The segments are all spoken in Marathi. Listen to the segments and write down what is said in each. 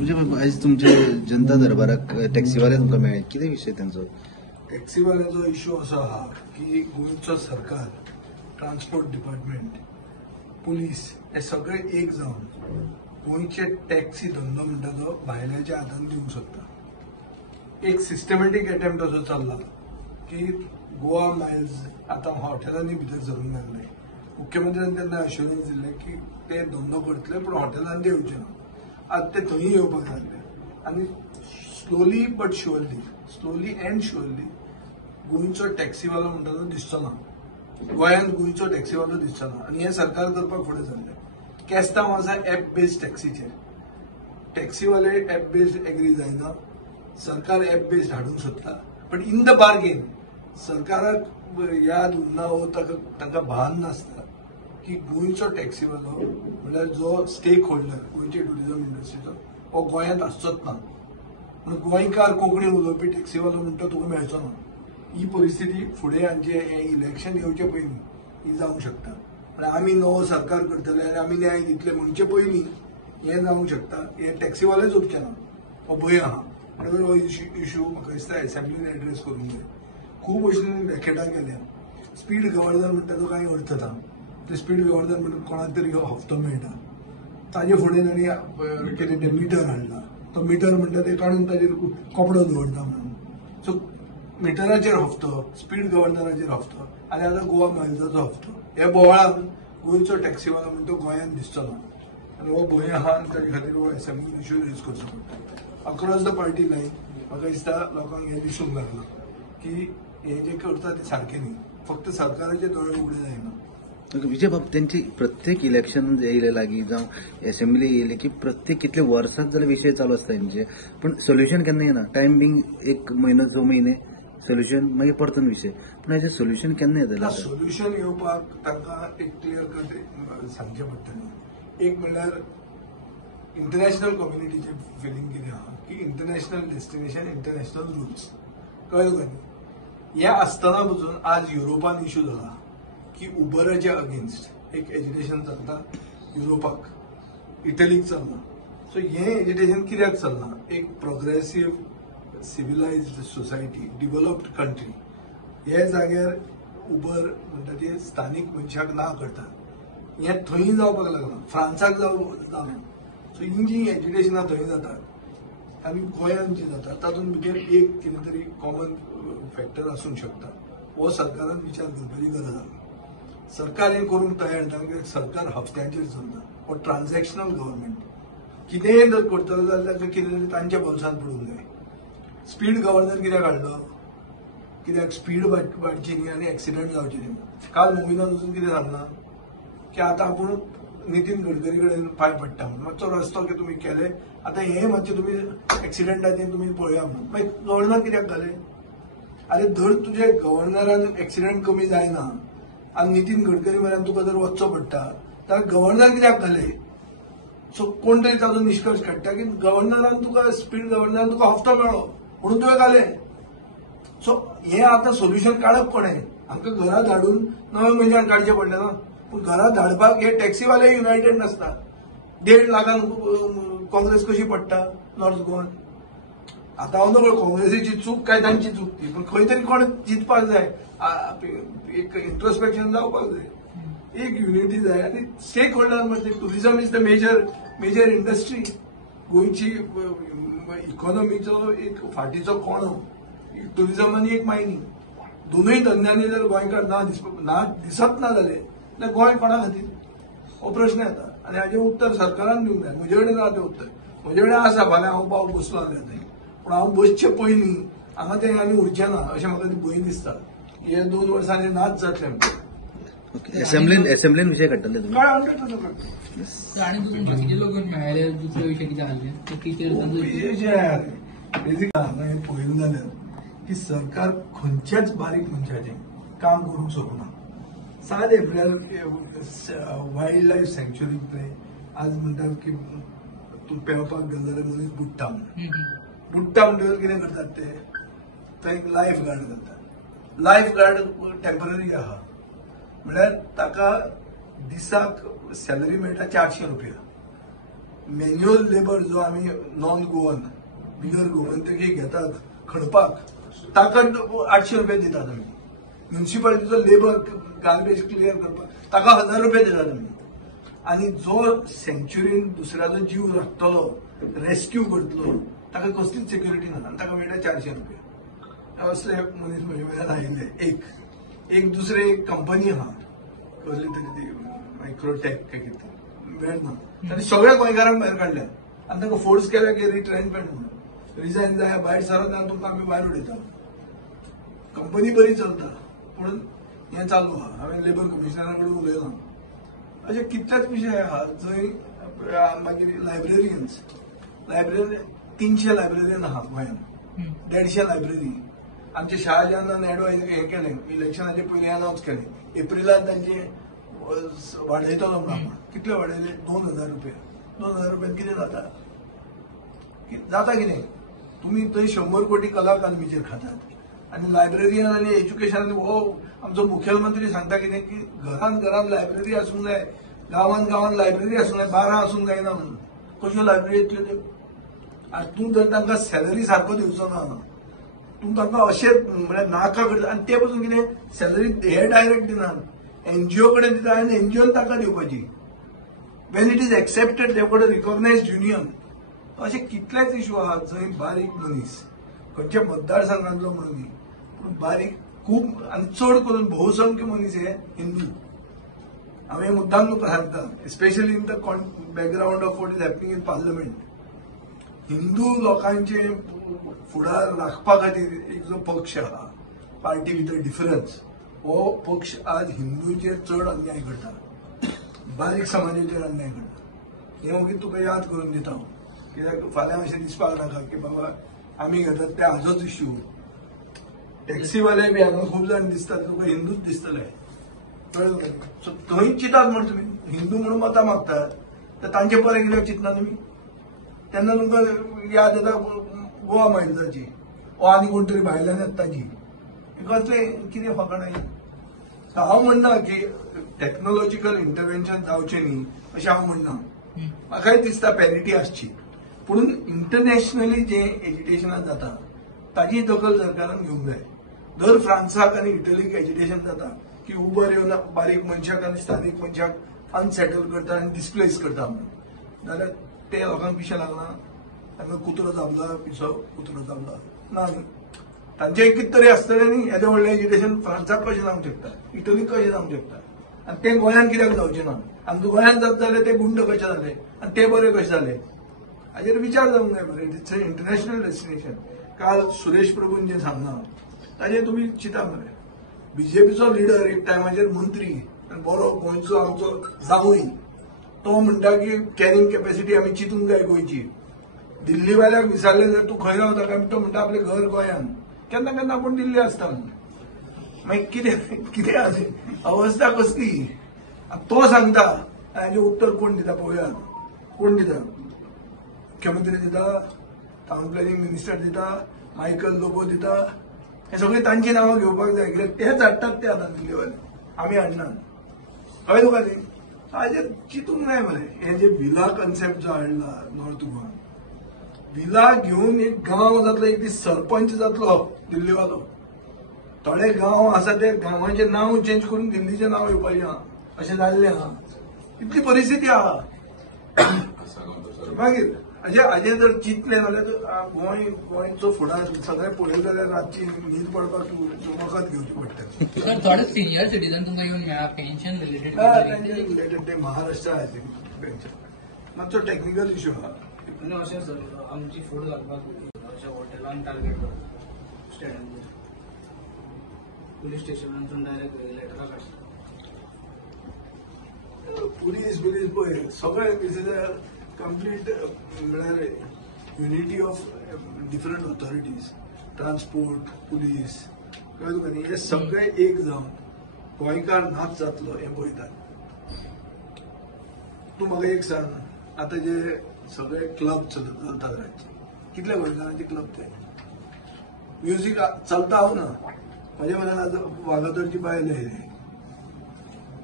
म्हणजे आज तुमचे जनता दरबाराक टॅक्सीवाले तुमकां मेळ्ळे, कितें विशय त्यांचो? टॅक्सीवाल्याचो इश्यू असो आहा की गोंयचो सरकार, ट्रान्सपोर्ट डिपार्टमेंट, पुलीस हे सगळे एक जावन गोंयचे टॅक्सी धंदो म्हणटा तो भायल्याच्या हातान दिवंक सोदता. एक सिस्टमॅटीक अटेम्प्ट असो चल्ला की गोवा मायल्स आतां हॉटेलांनी भितर सरूंक लागले. मुख्यमंत्र्यान तेन्ना अश्युरन्स दिले की ते धंदो करतले पूण हॉटेलांत ते येवचे ना. आज ते थंय येवपाक लागले आनी स्लोली अँड शुअरली गोंयचो टॅक्सीवालो म्हणटा तो दिसचो ना. गोंयांत गोंयचो टॅक्सीवालो दिसचो ना आनी हें सरकार करपाक फुडें सरलें. केस्तांव आसा एप बेस्ड टॅक्सीचेर. टॅक्सीवाले एप बेस्ड एग्री जायना, सरकार एप बेस्ड हाडूंक सोदता. बट इन द बार्गेन सरकाराक याद उरना वो ताका भान नासता की गोंयचो टॅक्सीवालो म्हणल्यार जो स्टेक होल्डर गोंयचे टुरिझम इंडस्ट्रीचो हो गोंयांत आसचोच ना. म्हणून गोंयकार कोंकणी उलोवपी टॅक्सीवालो म्हणटा तुका मेळचो ना. ही परिस्थिती फुडें हांचे हें इलेक्शन येवचे पयलीं ही जावंक शकता. आनी आमी नवो सरकार करतले आनी आमी न्याय दितले म्हणचे पयलीं हें जावंक शकता. हे टॅक्सीवालेच उरचे ना हो भंय आहा. म्हणून हो इश्यू म्हाका दिसता एसेंब्लीन एड्रेस करूंक जाय. खूब अशीं रॅकेटां केल्या. स्पीड गव्हर्नर म्हणटा तो कांय अर्थ ना. ते स्पीड गव्हर्नर म्हणून कोणाक तरी हो हप्तो मेळटा. ताजे फुडें तांणी कितें तें मिटर हाडला. तो मिटर म्हणटा ते काडून ताजेर कपडो दवरता म्हणून. सो मिटराचेर हप्तो, स्पीड गव्हर्नराचेर हप्तो आनी आतां गोवा मायल्साचो हप्तो. हे बोवाळान गोंयचो टॅक्सीवालो म्हणटा तो गोंयांत दिसचो ना. आनी हो भंय आहा आनी ताचे खातीर हो एसेंब्लीन इश्यू रेज करचो पडटा. अक्रॉस द पार्टी लायन म्हाका दिसता लोकांक हें दिसूंक लागला की हें जें करता तें सारकें न्ही. फक्त सरकाराचे दोळे उगडे जायना. विजय बाब, त्यांची प्रत्येक इलेक्शन येयले लागीं जावं एसेंब्ली येयली की प्रत्येक कितले वर्सात जाल्यार विशय चालू आसता तेंचे, पण सोल्युशन केन्ना येना. टायम बींग 1 म्हयनो 2 म्हयने सोल्युशन, मागीर परतून विशय. पण हेजें सोल्युशन केन्ना येतलें? सोल्युशन येवपाक तांकां एक क्लियर कट सांगचें पडटलें. एक म्हणल्यार इंटरनॅशनल कम्युनिटीचें फिलींग कितें आहा की इंटरनॅशनल डेस्टिनेशन, इंटरनॅशनल रुल्स कळ्ळें तुका न्ही. हें आसतना पसून आज युरोपान इश्यू जाला की उबराच्या अगेन्स्ट एक एजिटेशन चलता युरोपाक, इटलीक चलना. सो हें एजिटेशन कित्याक चलना? एक प्रोग्रेसिव्ह सिव्हिलायज्ड सोसायटी, डेव्हलप्ड कंट्री हे जाग्यार उबर म्हणटा ती स्थानीक मनशाक ना करतात. हें थंय जावपाक लागलां, फ्रांसाक जालें. सो ही जी एजिटेशनां थंय जातात आनी गोंयांत जी जाता तातूंत भितर एक कितें तरी कॉमन फॅक्टर आसूंक शकता. हो सरकारान विचार करपाची गरज आसा. सरकार हें करूंक तयार ना कित्याक सरकार हप्त्यांचेर चलता. हो ट्रान्झॅक्शनल गव्हर्नमेंट. कितेंय जर करतलो जाल्यार ताका कितें तरी तांच्या बोल्सांत पडूंक जाय. स्पीड गव्हर्नर कित्याक हाडलो? कित्याक स्पीड वाडची न्ही आनी एक्सिडंट जावचे न्ही. काल मुविनान वचून कितें सांगलां की आतां आपूण नितीन गडकरी कडेन पांय पडटा म्हणून. मातसो रस्तो तुमी केले, आतां हें मातशें तुमी एक्सिडंटाचें तुमी पळया म्हणून. मागीर गव्हर्नर कित्याक घाले? आरे धर तुजे गव्हर्नरान एक्सिडंट कमी जायना आनी नितीन गडकरी म्हऱ्यान तुका जर वचचो पडटा जाल्यार गव्हर्नर कित्याक घाले? सो कोण तरी ताचो निश्कर्श काडटा की गव्हर्नरान तुका, स्पीड गव्हर्नरान तुका हप्तो मेळ्ळो म्हणून तुवें घाले. सो हें आतां सोल्युशन काडप कोणें? आमकां घरांत हाडून नवे मनशाक काडचें पडलें ना. पूण घरांत हाडपाक हे टॅक्सीवाले युनायटेड नासतात. 1.5 लाखान काँग्रेस कशी पडटा नॉर्थ गोवान? आतां हांव नकळो काँग्रेसीची चूक काय तांची चूक ती, पूण खंय तरी कोण जितपाक जाय. एक इंट्रोस्पेक्शन जावपाक जाय, एक युनिटी जाय. आनी स्टेक होल्डर म्हणजे tourism is the major industry. गोंयची इकॉनॉमीचो एक फाटीचो कोणो टुरिझम आनी एक मायनिंग. दोनूय धंद्यांनी जर गोंयकार ना दिसत ना जाले जाल्यार गोंय कोणा खातीर? हो प्रश्न येता आनी हाचें उत्तर सरकारान दिवंक जाय. म्हजे कडेन ना तें उत्तर. म्हजे कडेन आसा, फाल्यां हांव पाव बसलो जाल्यार थंय. पूण हांव बसचे पयलीं हांगा तें आनी उरचें ना अशें म्हाका भंय दिसता. हे 2 वर्सांचे नाच जातले आमचे. एसेंब्लीन विशय काडटले तुमी? काय 100% काडटले. आणि दुसरे बाकीचे लोक मेळ्ळे दुसरे विशय कितें आसले बेजीक हांगा हें पळयलें जाल्यार की सरकार खंयच्याच बारीक मनशाचें काम करूंक सोदना. सादें म्हळ्यार वायल्ड लायफ सँक्च्युरी पळय आज म्हणटात की तूं पेंवपाक गेलो जाल्यार मनीस बुडटा म्हणटकीर कितें करतात ते थंय लायफ गार्ड घालतात. लायफ गार्ड टेम्पररी आहा म्हळ्यार ताका दिसाक सॅलरी मेळटा 400 रुपया. मॅन्युअल लेबर जो आम्ही नॉन गोवन बिगर गोवंतकी घेतात खणपाक ताका 800 रुपया दितात आमी. म्युन्सिपालिटीचो लेबर गार्बेज क्लियर करपाक ताका 1000 रुपया दितात आमी. आणि जो सेंच्युरीन दुसऱ्याचो जीव राखतलो रेस्क्यू करतलो ताका कसलीच सिक्युरिटी ना आनी ताका मेळटा 400 रुपया. असले मनीस म्हजे वेळार आयिल्ले. एक दुसरे एक कंपनी आहा कसली तरी ती मायक्रोटेक काय कितें मेळना ताणी सगळ्या गोंयकारांक भायर काडल्या आनी ताका फोर्स केल्या की रिट्रेंचमेंट म्हणून रिजायन जाय भायर सरत ना तुमकां आमी भायर उडयता. कंपनी बरी चलता पूण हें चालू आहा. हांवें लेबर कमिशनरा कडेन उलयलां. अशे कितलेच विशय आहा जंय मागीर लायब्ररियन्स 300 लायब्ररियन आहा गोंयांत 150 लायब्ररी. आमचे शहाजान एडो हें केलें इलेक्शनाचे पयलीं अनावन्स केलें एप्रिलांत तांचे वाडयतलो म्हणून. कितले वाडयले 2000 रुपया. 2000 रुपयान कितें जाता कितें तुमी थंय 100 कोटी कला अकादमीचेर खातात आनी लायब्ररियन आनी एज्युकेशन हो आमचो मुखेलमंत्री सांगता कितें की घरान लायब्ररी आसूंक जाय गांवान लायब्ररी आसूंक जाय 12 आसूंक जायना म्हणून. कश्यो लायब्ररी येतल्यो त्यो आनी तूं जर तांकां सॅलरी सारको दिवचो ना तूं तांकां अशें म्हळ्यार नाका करता आनी ते पसून कितें सॅलरी हे डायरेक्ट दिनात एनजीओ कडेन दिता आनी एनजीओन तांकां दिवपाची. When it is accepted they what recognized union. अशे कितलेच इश्यू आहात जंय बारीक मनीस खंयच्या मतदारसंघांतलो म्हणून न्ही पूण बारीक खूब आनी चड करून बहुसंख्य मनीस हे हिंदू. हांवें मुद्दाम तुका सांगता specially in the background of what is happening in parliament. Hindu लोकांचे फुडार राखपा खातीर एक जो पक्ष आहा पार्टी विथ अ डिफरन्स हो पक्ष आज हिंदूंचेर चड अन्याय करता बारीक समाजाचेर अन्याय करता. हें मागीर तुका याद करून दिता हांव कित्याक फाल्यां अशें दिसपाक नाका की बाबा आमी घेतात ते हाजोच इश्यू. टॅक्सीवाले बी हांगा खूब जाण दिसतात तुका हिंदूच दिसतले कळ्ळें. सो थंय चिंतात म्हण तुमी हिंदू म्हणून मतां मागतात तर तांचे बरें कित्याक चिंतना तुमी. तेन्ना तुमकां याद येता गोवा महिलाची वो आनी कोण तरी भायल्यान येता ताची कसलें कितें फकाणां. हांव म्हणना की टॅक्नॉलॉजिकल इंटरव्हेन्शन जावचें न्ही अशें हांव म्हणना. म्हाकाय दिसता पॅरिटी आसची पूण इंटरनॅशनली जें एज्युकेशनांत जाता ताची दखल सरकारान घेवंक जाय. दर फ्रांसाक आनी इटलीक एज्युकेशन जाता की उबर येवन बारीक मनशाक आनी स्थानीक मनशाक अनसेटल करता आनी डिस्प्लेस करता म्हणून जाल्यार ते लोकांक पिशें लागना. तांकां कुत्रो जाबला पिसो कुत्रो जाबला ना न्ही. तांचें कितें तरी आसतलें न्ही. येदें व्हडलें एज्युकेशन फ्रांसाक कशें जावंक शकता इटलीक कशें जावंक शकता आनी तें गोंयांत कित्याक जावचें ना. आमचे गोंयांत जाता जाल्यार ते गुंड कशे जाले आनी ते बरे कशे जाले हाजेर विचार जावंक जाय मरे. It's international destination. काल सुरेश प्रभून जें सांगलां ताजेर तुमी चिंता मरे. बीजेपीचो लिडर एक टायमाचेर मंत्री आनी बरो गोंयचो आमचो जावूय तो म्हणटा की कॅरिंग कॅपॅसिटी आमी चिंतूंक जाय गोंयची. दिल्लीवाल्याक विचारलें जाल्यार तूं खंय रावता काय तो म्हणटा आपलें घर गोंयांत. केन्ना केन्ना आपूण दिल्ली आसता मागीर कितें अवस्था कसली तो सांगता. हाजें उत्तर कोण दिता पळोवया. कोण दिता मुख्यमंत्री दिता टाउन प्लॅनिंग मिनिस्टर दिता मायकल लोबो दिता. हे सगळे तांची नांवां घेवपाक जाय कित्याक तेच हाडटात ते आतां दिल्लीवाले आमी हाडनात. कळ्ळें तुका तें. हाजेर चिंतूंक जाय मरे. हे जे विला कन्सेप्ट जो हाडला नॉर्थ गोवान विला घेवन एक गांव जातलो एक दीस सरपंच जातलो दिल्लीवालो. थोडे गांव आसा ते गांवांचें नांव चेंज करून दिल्लीचें नांव येवपाचें आहा अशें जाल्लें आहा. इतली परिस्थिती आहा. मागीर हाजेर जर चिंतलें जाल्यार गोंयचो फुडार सगळें पळयलें जाल्यार रातची न्हीद पडपाक वखद घेवची पडटा. सर थोडे सिनियर सिटीजन तुमकां येवन मेळ्ळा पेन्शन रिलेटेड ते महाराष्ट्र पेन्शन मातसो टॅक्निकल इश्यू आहा. अशें सर आमची फूड घालपाक अशें हॉटेलांत टार्गेट करता स्टेडियमाचेर पुलीस स्टेशनांतून डायरेक्ट लेटरां काडटा. पुलीस पळय सगळे बेसिस कंप्लीट म्हळ्यार unity of different authorities transport police कळ्ळें तुका न्ही. हे सगळे एक जावन गोंयकार नाच जातलो हें पळयतात. तूं म्हाका एक सांग आतां जे सगळे क्लब चलतात राज्य कितले गोंयकारांचे क्लब ते म्युझिक चलता हांव ना. म्हाज्या म्हऱ्यान वागातोरची बायल आहे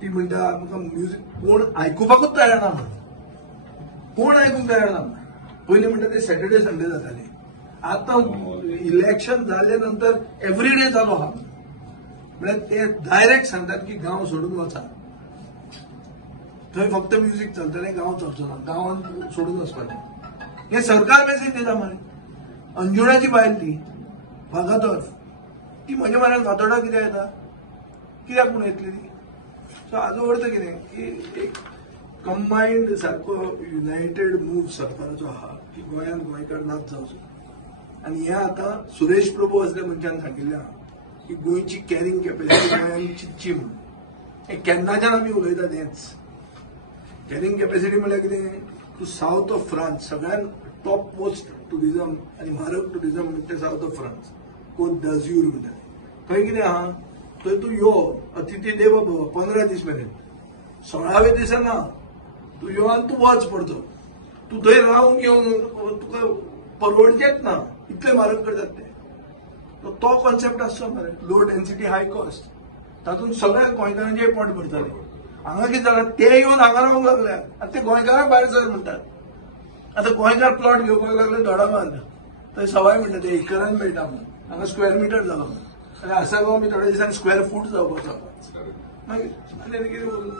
ती म्हणटा आमकां म्युझिक कोण आयकुपाकूच तयार ना. कोण आयकूंक तयार ना. पयलीं म्हणटा ते सॅटर्डे संडे जाताले. आतां इलेक्शन जाल्ले नंतर एव्हरीडे चालू आहा. म्हळ्यार ते डायरेक्ट सांगतात की गांव सोडून वचा. थंय फक्त म्युझिक चलतलें, गांव चलचो ना, गांवांत सोडून वचपाचें. हे सरकार मेसेज दिता मरे. अंजुणाची बायल ती वागातोर ती म्हज्या म्हऱ्यान फातोर्डा कित्याक येता, कित्याक म्हूण येतली ती. सो हाजो अर्थ कितें की एक कंबायन्ड सारको युनायटेड मूव सरकाराचो आहा की गोंयांत गोंयकार नाच जावचो. आनी हें आतां सुरेश प्रभू असल्या मनशान सांगिल्लें आहा की गोंयची कॅरिंग कॅपेसिटी गोंयांत चिंतची म्हणून. हें केन्नाच्यान आमी उलयतात हेंच. कॅरिंग कॅपेसिटी म्हळ्यार कितें, टू साउथ ऑफ फ्रांस सगळ्यान टॉप मोस्ट टुरिझम आनी म्हारग टुरिझम म्हणटा ते साउथ ऑफ फ्रांस, कोत d'Azur म्हणटा. थंय कितें आहा, थंय तूं यो अतिथी देव भव 15 दीस मेरेन. 16व्या दिसा ना, तूं यो आनी तूं वच परतो. तूं थंय रावंक येवन तुका परवडचेंच ना, इतले म्हारग करतात ते. तो कॉन्सेप्ट आसचो मरे. लो डेन्सिटी हाय कॉस्ट, तातूंत सगळ्या गोंयकारांचें पोट भरतलें. हांगा कितें जालां, ते येवन हांगा रावंक लागल्यात आनी ते गोंयकारांक भायर सर म्हणटात. आतां गोंयकार प्लॉट घेवपाक लागले दोडामार्ग, थंय सवाय म्हणटा ते एकरान मेळटा म्हणून. हांगा स्क्वेअर मिटर जालो म्हणून. आनी आसागांव बी थोड्या दिसांनी स्क्वेअर फूट जावपाचो. मागीर कितें करूं.